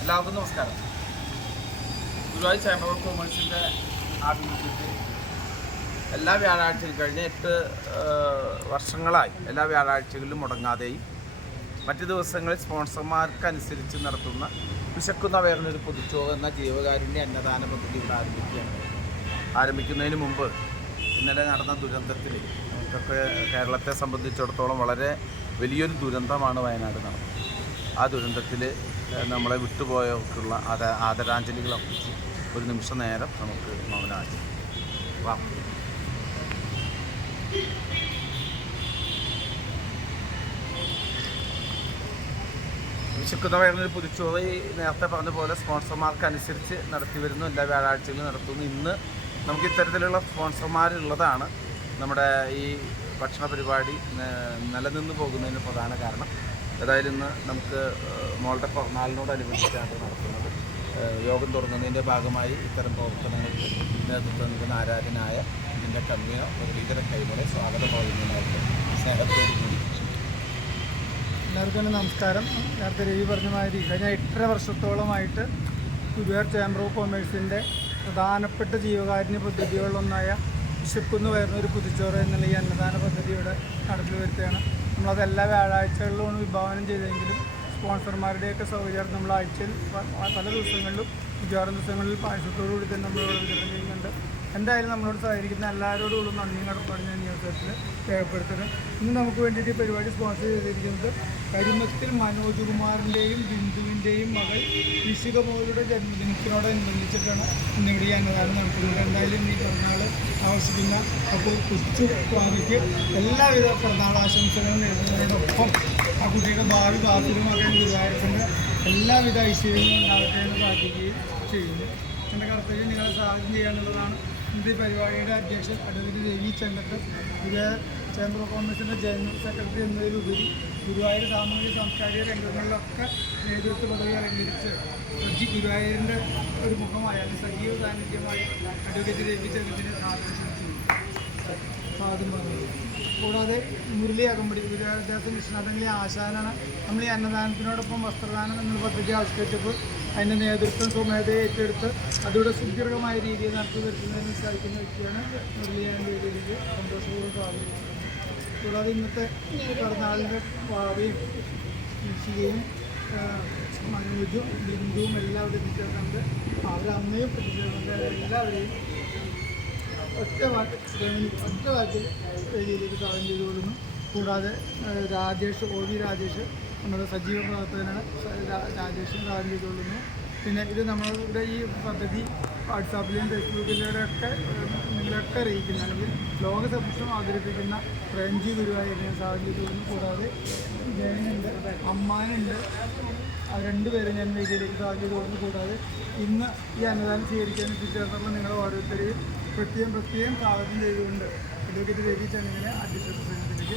എല്ലാവർക്കും നമസ്കാരം. Guruvayur chamber of കൊമേഴ്സിന്റെ ആഭിമുഖ്യത്തിൽ എല്ലാ വ്യാഴാഴ്ചയും കഴിഞ്ഞ എട്ട് വർഷങ്ങളായി എല്ലാ വ്യാഴാഴ്ചകളിലും മുടങ്ങാതെയും മറ്റ് ദിവസങ്ങളിൽ സ്പോൺസർമാർക്കനുസരിച്ച് നടത്തുന്ന വിശക്കുന്ന വേറൊരു പൊതുച്ചോറ് എന്ന ജീവകാരുണ്യ അന്നദാന പദ്ധതി ഇവിടെ ആരംഭിക്കുകയാണ്. ആരംഭിക്കുന്നതിന് മുമ്പ് ഇന്നലെ നടന്ന ദുരന്തത്തിൽ നമുക്കൊക്കെ കേരളത്തെ സംബന്ധിച്ചിടത്തോളം വളരെ വലിയൊരു ദുരന്തമാണ് വയനാട് നടന്നത്. ആ ദുരന്തത്തിൽ നമ്മളെ വിട്ടുപോയവർക്കുള്ള ആദ ആദരാഞ്ജലികൾ അർപ്പിച്ച് ഒരു നിമിഷ നേരം നമുക്ക് മൗനാജി വാ. വിശുദ്ധ വയറിനൊരു പുതുച്ചോറ് നേരത്തെ പറഞ്ഞ പോലെ സ്പോൺസർമാർക്ക് അനുസരിച്ച് നടത്തി വരുന്നു. എല്ലാ വ്യാഴാഴ്ചയിലും നടത്തുന്നു. ഇന്ന് നമുക്ക് ഇത്തരത്തിലുള്ള സ്പോൺസർമാരുള്ളതാണ് നമ്മുടെ ഈ ഭക്ഷണ പരിപാടി നിലനിന്ന് പോകുന്നതിന് പ്രധാന കാരണം. ഏതായാലും ഇന്ന് നമുക്ക് മോളുടെ പിറന്നാളിനോടനുബന്ധിച്ചാണ് നടത്തുന്നത്. യോഗം തുടങ്ങുന്നതിന്റെ ഭാഗമായി ഇത്തരം പ്രവർത്തനങ്ങൾക്ക് നേതൃത്വം നൽകുന്ന ആരാധനായ ഇതിന്റെ കമ്മിയോ മുരളീധര കൈകളെ സ്വാഗതം പറയുന്നതിനായിട്ട് സ്നേഹത്തോടു കൂടി എല്ലാവർക്കും നമസ്കാരം. നേരത്തെ രവി പറഞ്ഞ മാതിരി കഴിഞ്ഞ എട്ടര വർഷത്തോളമായിട്ട് ഗുരുവായൂർ ചേംബർ ഓഫ് കൊമേഴ്സിന്റെ പ്രധാനപ്പെട്ട ജീവകാരുണ്യ പദ്ധതികളിലൊന്നായ വിശക്കുന്ന് വരുന്ന ഒരു പുതിച്ചോറ് എന്നുള്ള ഈ അന്നദാന പദ്ധതിയുടെ നടപ്പിൽ വരുത്തുകയാണ്. നമ്മളത് എല്ലാ വ്യാഴാഴ്ചകളിലുമാണ് വിഭാവനം ചെയ്തെങ്കിലും സ്പോൺസർമാരുടെയൊക്കെ സൗകര്യം നമ്മൾ ആഴ്ചയിൽ പല ദിവസങ്ങളിലും മിക്കവാറും ദിവസങ്ങളിൽ പായസത്തോടു കൂടി തന്നെ നമ്മളിവിടെ വിതരണം ചെയ്യുന്നുണ്ട്. എന്തായാലും നമ്മളോട് സഹകരിക്കുന്ന എല്ലാവരോടും നന്ദി കടപ്പാട് ഞാൻ ഈ അവസരത്തിൽ രേഖപ്പെടുത്തുന്നത് ഇന്ന് നമുക്ക് വേണ്ടിയിട്ട് ഈ പരിപാടി സ്പോൺസർ ചെയ്തിരിക്കുന്നത് കരിമത്തിൽ മനോജ് കുമാറിന്റെയും ബിന്ദുവിന്റെയും മകൾ ഋഷിക മോളുടെ ജന്മദിനത്തിനോടനുബന്ധിച്ചിട്ടാണ് ഇന്നിവിടെ ഈ അന്നദാനം നടത്തുന്നത്. എന്തായാലും ഈ പിറന്നാൾ ആവശ്യിക്കുന്ന അപ്പോൾ കൊച്ചു സ്വാമിക്ക് എല്ലാവിധ പിറന്നാൾ ആശംസകളും നേടുന്നതിനൊപ്പം ആ കുട്ടിയുടെ ഭാവി ബാധ്യതമാക്കാൻ ഗുരുവായൂരത്തിന്റെ എല്ലാവിധ ഐശ്വര്യങ്ങളും ഉണ്ടാകട്ടെ എന്ന് പ്രാർത്ഥിക്കുകയും ചെയ്യുന്നു. എന്റെ കർത്തവ്യം നിങ്ങളെ സഹായം ചെയ്യാനുള്ളതാണ്. ഈ പരിപാടിയുടെ അധ്യക്ഷൻ advocate Ravi Chandran Guruvayur chamber of കോമേഴ്സിന്റെ general secretary എന്നതിലുപരി ഗുരുവായൂർ സാമൂഹിക സാംസ്കാരിക രംഗങ്ങളിലൊക്കെ നേതൃത്വ പദവി അലങ്കരിച്ച് കൊച്ചി ഗുരുവായൂരിന്റെ ഒരു മുഖമായ അല്ലെങ്കിൽ സജീവ സാന്നിധ്യമായി അഡ്വക്കേറ്റ് രവി ചന്ദ്രനെ സ്വാഗതം പറഞ്ഞു. കൂടാതെ മുരളി അകമ്പടി വിദ്യാഭ്യാസ മിഷൻ കൃഷ്ണാഥങ്ങളി ആശാനാണ്. നമ്മൾ ഈ അന്നദാനത്തിനോടൊപ്പം വസ്ത്രദാനം എന്നുള്ള പദ്ധതി ആവിഷ്കരിച്ചപ്പോൾ അതിന്റെ നേതൃത്വം സ്വമേധയെ ഏറ്റെടുത്ത് അതിലൂടെ സുദീർഘമായ രീതിയിൽ നടത്തി വരുത്തുന്നതിന് സാധിക്കുന്ന വ്യക്തിയാണ് മുരളി എന്ന രീതിയിൽ സന്തോഷപൂർവം സ്വാഗതം. കൂടാതെ ഇന്നത്തെ പിറന്നാളിന്റെ ഭാവിയും ഈശികയും മനോജും ബിന്ദുവും എല്ലാവരും എത്തിച്ചേർന്നുണ്ട് അവർ എത്തിച്ചേർന്നുണ്ട് എല്ലാവരെയും ഒറ്റ കൂടാതെ രാജേഷ് ഒ വി രാജേഷ് നമ്മുടെ സജീവ പ്രവർത്തകനാണ്. രാജേഷിനെ സ്വാഗതം ചെയ്തുകൊള്ളുന്നു പിന്നെ ഇത് നമ്മളുടെ ഈ പദ്ധതി വാട്സാപ്പിലും ഫേസ്ബുക്കിലൂടെയൊക്കെ നിങ്ങളൊക്കെ അറിയിക്കുന്ന അല്ലെങ്കിൽ ലോക സമക്ഷം അവതരിപ്പിക്കുന്ന പ്രേംജി ഗുരുവായൂരിനെ സ്വാഗതം ചെയ്തുകൊള്ളുന്നു കൂടാതെ ജയനുണ്ട് അമ്മാനുണ്ട്. രണ്ടുപേരും ഞാൻ വേദിയിലേക്ക് സ്വാഗതം ചെയ്തുകൊള്ളുന്നു കൂടാതെ ഇന്ന് ഈ അന്നദാനം സ്വീകരിക്കാൻ എത്തിച്ചേർന്നുള്ള നിങ്ങൾ ഓരോരുത്തരെയും പ്രത്യേകം പ്രത്യേകം സ്വാഗതം ചെയ്തുകൊണ്ട് ഇതൊക്കെ രവി ചന്ദ്രനെ അധ്യക്ഷ പ്രസംഗത്തിലേക്ക്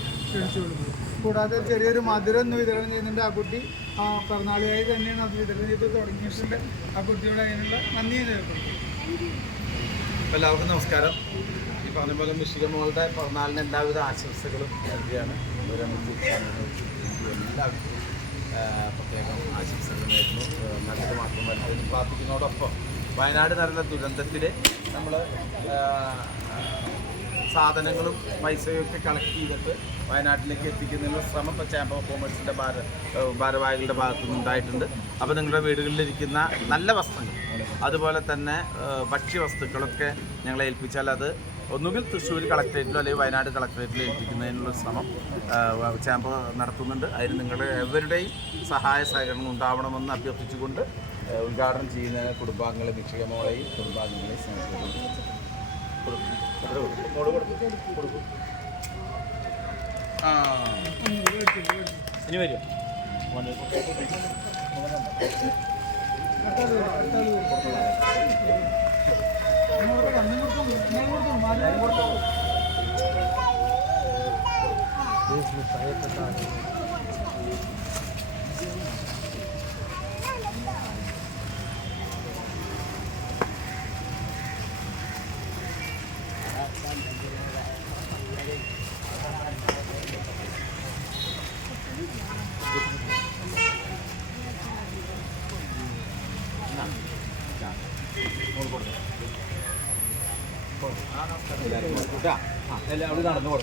കൊടുക്കുന്നത് കൂടാതെ ചെറിയൊരു മധുരം വിതരണം ചെയ്യുന്നുണ്ട് ആ കുട്ടി. ആ പിറന്നാളുകാരി തന്നെയാണ് അത് വിതരണം ചെയ്ത് തുടങ്ങിയിട്ടുണ്ട്. ആ കുട്ടിയോട് അതിനുള്ള നന്ദി എല്ലാവർക്കും നമസ്കാരം. ഈ പറഞ്ഞ പോലെ മിഷിക മോളുടെ പിറന്നാളിന് എല്ലാവിധ ആശംസകളും നൽകിയാണ് എല്ലാവർക്കും പ്രത്യേകം ആശംസകൾ നേരുന്നു. നല്ലത് മാത്രമല്ല അതിന് പ്രാർത്ഥിക്കുന്നതോടൊപ്പം വയനാട് നടന്ന ദുരന്തത്തിൽ നമ്മൾ സാധനങ്ങളും പൈസയൊക്കെ കളക്ട് ചെയ്തിട്ട് വയനാട്ടിലേക്ക് എത്തിക്കുന്നതിനുള്ള ശ്രമം ഇപ്പോൾ ചാമ്പർ കോമേഴ്സിന്റെ ഭാര ഭാരവാഹികളുടെ ഭാഗത്തു നിന്നുണ്ടായിട്ടുണ്ട് അപ്പോൾ നിങ്ങളുടെ വീടുകളിലിരിക്കുന്ന നല്ല വസ്ത്രങ്ങൾ അതുപോലെ തന്നെ ഭക്ഷ്യവസ്തുക്കളൊക്കെ ഞങ്ങളെ ഏൽപ്പിച്ചാൽ അത് ഒന്നുകിൽ തൃശ്ശൂർ കളക്ടറേറ്റിലോ അല്ലെങ്കിൽ വയനാട് കളക്ടറേറ്റിലോ ഏൽപ്പിക്കുന്നതിനുള്ള ശ്രമം ചാമ്പർ നടത്തുന്നുണ്ട്. അതിന് നിങ്ങളുടെ എവരുടെയും സഹായ സഹകരണം ഉണ്ടാവണമെന്ന് അഭ്യർത്ഥിച്ചുകൊണ്ട് ഉദ്ഘാടനം ചെയ്യുന്നതിന് കുടുംബാംഗങ്ങളെ ഭിക്ഷകമോളെയും കുടുംബാംഗങ്ങളെ സ്നേഹിക്കുന്നു. എല്ലാവരും നടന്നു കൊടുക്കും.